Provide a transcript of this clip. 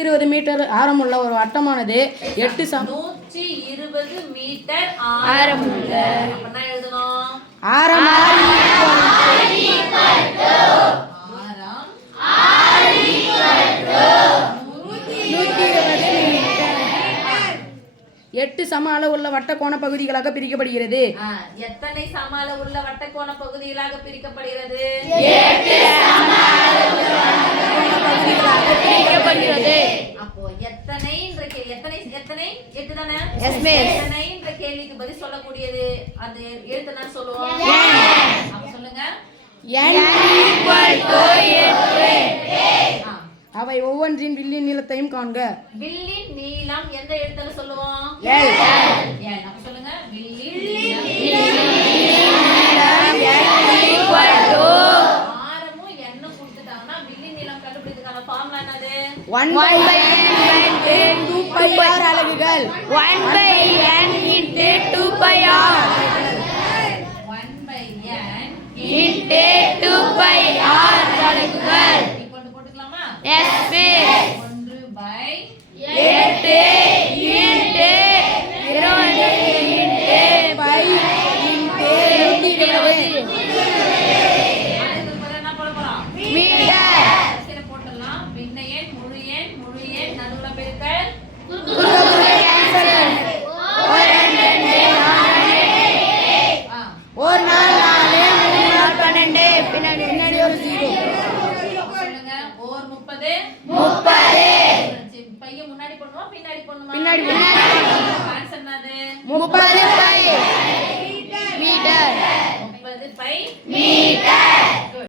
120 metre ஆரமுள்ள ஒரு வட்டமானது 120 metre ஆரமுள்ள அப்ப எழுதணும் ஆரம் எட்டு சம அளவுள்ள வட்டக்கோண பகுதிகளாக பிரிக்கப்படுகிறது. எத்தனை சம அளவுள்ள வட்டக்கோண பகுதிகளாக பிரிக்கப்படுகிறது? அப்போ எத்தனை எத்தனை 8 தானே? எத்தனை என்ற கேள்விக்கு பதில் சொல்லக்கூடியது அந்த எழுத்து என்ன சொல்லுவோம்? அப்ப சொல்லுங்க. அவை ஒவ்வொன்றின் வில்லின் நீளத்தையும் காண்க. வில்லின் நீளம் எந்த எழுத்துல சொல்லுவோம்? அப்ப சொல்லுங்க. வில்லின் ஆரமும் n கொடுத்துட்டாங்கன்னா வில்லின் நீளம் கண்டுபிடிக்கிறதுக்கான ஃபார்முலா என்னது? 1/n 2πr அலகுகள். 1/n × 2πr 1/n × 2πr அலகுகள். போட்டுக்கலாமா? Yes miss. 1/8 × 20 × பை என்ன போட போறோம்? மீட்டர். போட்டுடலாம். பின்ன எண் முழு எண் நடுவுல பெருக்கல் ஒரு நாள் 4 3 நாள் 12 பின்னாடி ஒரு 0. சொல்லுங்க. ஓர் 30 பைய முன்னாடி போடுமா பின்னாடி போடுமா? பின்னாடி ஆன்சர் என்னது? 30 பை மீட்டர். 30 by metre.